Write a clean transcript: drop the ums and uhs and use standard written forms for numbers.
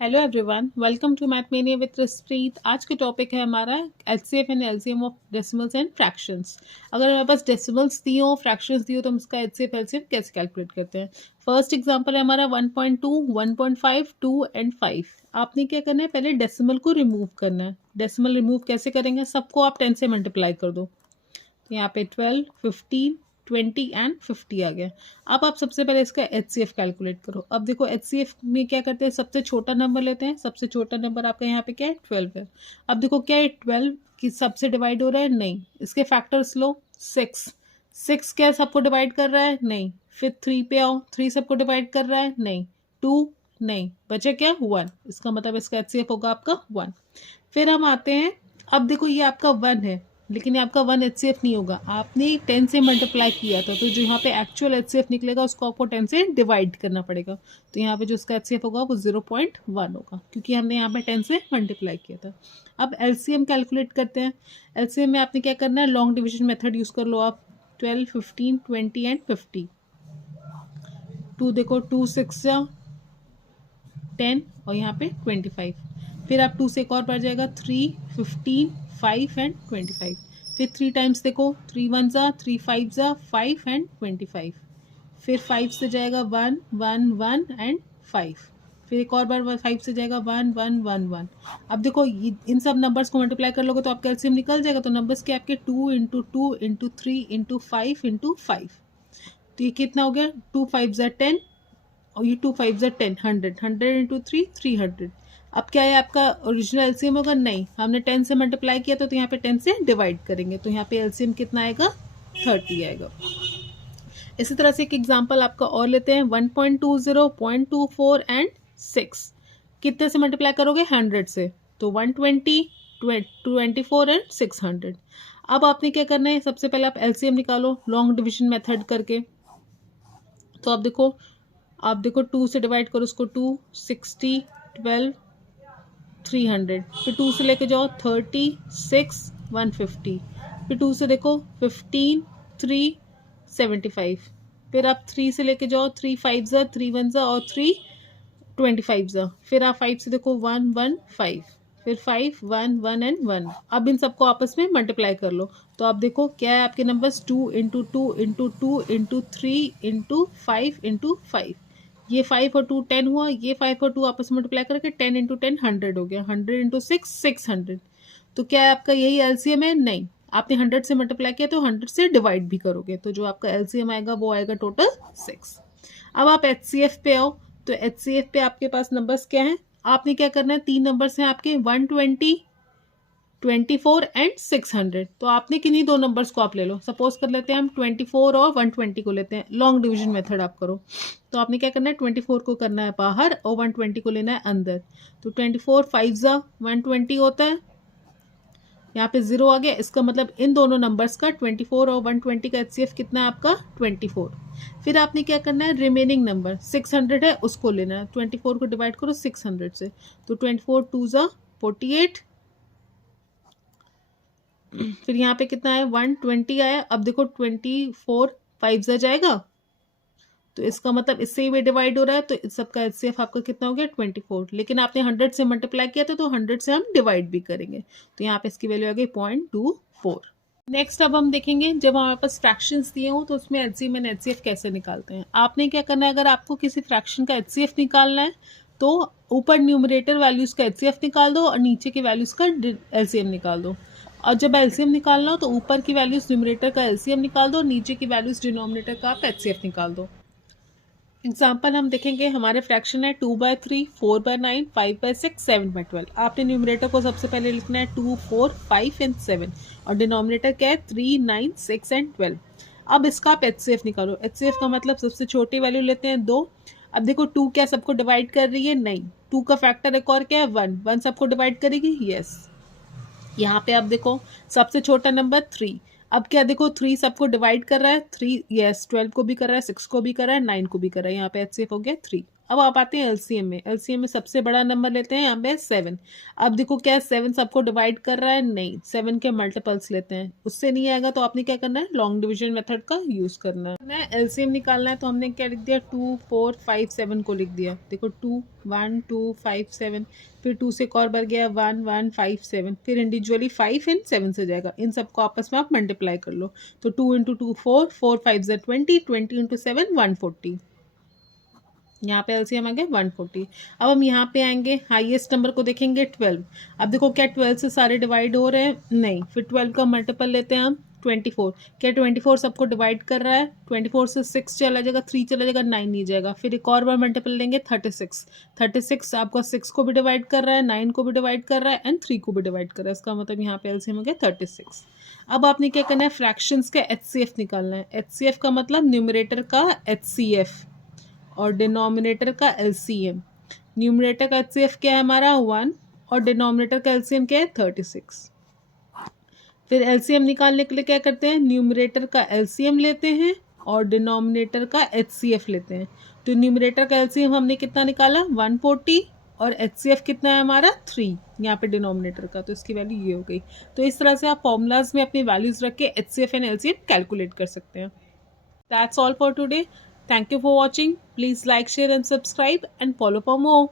Hello everyone, welcome to math mania with Raspreet. आज के topic है हमारा HCF and LCM of decimals and fractions. अगर हमारे पास डेसिमल्स दी हो, फ्रैक्शंस दी हो, तो हम इसका एचसीएफ एलसीएम कैसे कैलकुलेट करते हैं। फर्स्ट एग्जांपल है हमारा 1.2, 1.5, 2 एंड 5। आपने क्या करना है, पहले डेसिमल को रिमूव करना है। डेसिमल रिमूव कैसे करेंगे, सबको आप 10 से मल्टीप्लाई कर दो। तो यहाँ पे 12, 15, 20 एंड 50 आ गया। अब आप सबसे पहले इसका एचसीएफ कैलकुलेट करो। अब देखो एचसीएफ में क्या करते हैं, सबसे छोटा नंबर लेते हैं। सबसे छोटा नंबर आपका यहाँ पे क्या है, 12 है। अब देखो क्या है, 12 की सबसे डिवाइड हो रहा है, नहीं। इसके फैक्टर्स लो, 6 6 क्या सबको डिवाइड कर रहा है, नहीं। फिर 3 पे आओ, 3 सबको डिवाइड कर रहा है, नहीं। 2 नहीं, बचे क्या, 1। इसका मतलब इसका एचसीएफ होगा आपका 1। फिर हम आते हैं, अब देखो ये आपका 1 है, लेकिन ये आपका 1 एचसीएफ नहीं होगा। आपने 10 से मल्टीप्लाई किया था, तो जो यहाँ पे एक्चुअल एचसीएफ निकलेगा उसको आपको 10 से डिवाइड करना पड़ेगा। तो यहाँ पे जो इसका एचसीएफ होगा वो 0.1 होगा, क्योंकि हमने यहाँ पे 10 से मल्टीप्लाई किया था। अब एलसीएम कैलकुलेट करते हैं। एलसीएम में आपने क्या करना है, लॉन्ग डिविजन मेथड यूज़ कर लो आप। 12, 15, 20 एंड 50। 2 देखो, 2 6 जा 10 और यहाँ पे 25। फिर आप 2 से एक और बढ़ जाएगा, 3, 15, 5 एंड 25। फिर 3 टाइम्स देखो, 3 1 जा, 3 5 जा, 5 एंड 25। फिर 5 से जाएगा 1 1 1 एंड 5। फिर एक और बार 5 से जाएगा 1 1 1 1। अब देखो इन सब नंबर्स को मल्टीप्लाई कर लोगे तो आपका एलसीएम निकल जाएगा। तो नंबर्स के आपके 2 इंटू 2 इंटू 3 इंटू 5 इंटू 5। तो ये कितना हो गया, 2 5 जा 10 और ये 2 5 जा 10, 100, 100 इंटू 3, 300। अब क्या है आपका ओरिजिनल एलसीएम होगा, नहीं, हमने 10 से मल्टीप्लाई किया तो यहाँ पे 10 से डिवाइड करेंगे। तो यहाँ पे एलसीएम कितना आएगा, 30 आएगा। इसी तरह से एक एग्जांपल आपका और लेते हैं, 1.20, 0.24 एंड 6। कितने से मल्टीप्लाई करोगे, 100 से। तो 120, 24 एंड 600। अब आपने क्या करना है, सबसे पहले आप एलसीएम निकालो लॉन्ग डिविजन मेथड करके। तो आप देखो 2 से डिवाइड करो उसको, 2 60, 12 300। फिर 2 से लेके जाओ, 30 6 150। फिर 2 से देखो 15 3 75। फिर आप 3 से लेके जाओ, 3 5 जा, 3 1 जा और 3 25 जा। फिर आप 5 से देखो 1 1 5। फिर 5 1 1 एंड 1। अब इन सबको आपस में मल्टीप्लाई कर लो। तो आप देखो क्या है आपके numbers, 2 into 2 into 2 into 3 into 5 into 5। ये 5 और 2 10 हुआ, ये 5 और 2 आपस में मल्टीप्लाई करके 10 इंटू 10 100 हो गया, 100 इंटू 6 600। तो क्या है आपका यही एलसीएम है, नहीं। आपने 100 से मल्टीप्लाई किया तो 100 से डिवाइड भी करोगे, तो जो आपका एलसीएम आएगा वो आएगा टोटल 6। अब आप एचसीएफ पे आओ। तो एचसीएफ पे आपके पास नंबर्स क्या हैं, आपने क्या करना है, 3 नंबर्स हैं आपके, 120, 24 एंड 600। तो आपने किन्हीं 2 नंबर्स को आप ले लो। सपोज कर लेते हैं हम 24 और 120 को लेते हैं, लॉन्ग डिवीजन मेथड आप करो। तो आपने क्या करना है, 24 को करना है बाहर और 120 को लेना है अंदर। तो 24 5 जा 120 होता है, यहाँ पे 0 आ गया। इसका मतलब इन दोनों नंबर्स का 24 और 120 का एचसीएफ कितना है आपका, 24। फिर आपने क्या करना है, रिमेनिंग नंबर 600 है उसको लेना है। 24 को डिवाइड करो 600 से, तो 24 2 जा 48। फिर यहाँ पे कितना है, 120 आया। अब देखो 24 5 जा जाएगा, तो इसका मतलब इससे ही वे डिवाइड हो रहा है, तो इस सबका एचसीएफ आपका कितना हो गया, 24। लेकिन आपने 100 से मल्टीप्लाई किया था तो 100 से हम डिवाइड भी करेंगे। तो यहाँ पे इसकी वैल्यू आ गई 0.24। नेक्स्ट अब हम देखेंगे, जब हमारे पास फ्रैक्शंस दिए हो तो उसमें एलसीएम एंड एचसीएफ कैसे निकालते हैं। आपने क्या करना है, अगर आपको किसी फ्रैक्शन का एचसीएफ निकालना है तो ऊपर न्यूमरेटर वैल्यूज का एचसीएफ निकाल दो और नीचे के वैल्यूज का एलसीएम निकाल दो। और जब एलसीएम निकालना हो तो ऊपर की वैल्यूज न्यूमरेटर का एलसीएम निकाल दो, नीचे की वैल्यूज डिनोमिनेटर का आप एचसीएफ निकाल दो। एग्जाम्पल हम देखेंगे, हमारे फ्रैक्शन है 2/3, 4/9, 5/6, 7/12। आपने न्यूमरेटर को सबसे पहले लिखना है 2 4 5 एंड 7 और डिनोमिनेटर क्या है 3 9 6 एंड 12। अब इसका आप एचसीएफ निकालो। एचसीएफ का मतलब सबसे छोटी वैल्यू लेते हैं 2। अब देखो 2 क्या सबको डिवाइड कर रही है, नहीं। 2 का फैक्टर एक और क्या है, 1, 1 सबको डिवाइड करेगी, यस। यहाँ पे आप देखो सबसे छोटा नंबर 3। अब क्या देखो 3 सबको डिवाइड कर रहा है, 3 यस 12 को भी कर रहा है, 6 को भी कर रहा है, 9 को भी कर रहा है। यहाँ पे एचसीएफ हो गया 3। अब आप आते हैं एलसीएम में। एलसीएम में सबसे बड़ा नंबर लेते हैं, यहाँ पे 7। अब देखो क्या 7 सबको डिवाइड कर रहा है, नहीं, 7 के मल्टीपल्स लेते हैं, उससे नहीं आएगा तो आपने क्या करना है, लॉन्ग डिवीजन मेथड का यूज करना है। एलसीएम निकालना है तो हमने क्या लिख दिया, 2 4 5 7 को लिख दिया। देखो 2 1 2 5 7, फिर 2 से एक और बढ़ गया 1 1 5 7, फिर इंडिविजुअली 5 एंड 7 से जाएगा, इन सबको आपस में आप मल्टीप्लाई कर लो। तो 2 इंटू 2 4, 4 5 20, 20 इंटू 7 140, यहाँ पे एलसीएम आ गया 140। अब हम यहाँ पे आएंगे, हाईएस्ट नंबर को देखेंगे 12। अब देखो क्या 12 से सारे डिवाइड हो रहे हैं, नहीं, फिर 12 का मल्टीपल लेते हैं हम 24। क्या 24 सबको डिवाइड कर रहा है, 24 से 6 चला जाएगा, 3 चला जाएगा, 9 नहीं जाएगा, फिर एक और बार मल्टीपल लेंगे 36। 36 आपका 6 को भी डिवाइड कर रहा है, 9 को भी डिवाइड कर रहा है एंड 3 को भी डिवाइड कर रहा है, इसका मतलब यहाँ पे एलसीएम हो गया 36। अब आपने क्या करना है, फ्रैक्शंस का एचसीएफ निकालना है। एचसीएफ का मतलब न्यूमरेटर का एचसीएफ और डिनोमिनेटर का एलसीएम। न्यूमरेटर का एचसीएफ क्या है हमारा 1 और डिनोमिनेटर का एलसीएम क्या है 36। फिर एलसीएम निकालने के लिए क्या करते हैं, न्यूमरेटर का एलसीएम लेते हैं और डिनोमिनेटर का एचसीएफ लेते हैं। तो न्यूमरेटर का एलसीएम हमने कितना निकाला 140 और एचसीएफ कितना है हमारा 3, यहाँ पे डिनोमिनेटर का, तो इसकी वैल्यू ये हो गई। तो इस तरह से आप फॉर्मूलाज में अपनी वैल्यूज रख के एचसीएफ एंड एलसीएम कैलकुलेट कर सकते हैं। That's all for today. Thank you for watching. Please like, share and subscribe and follow for more.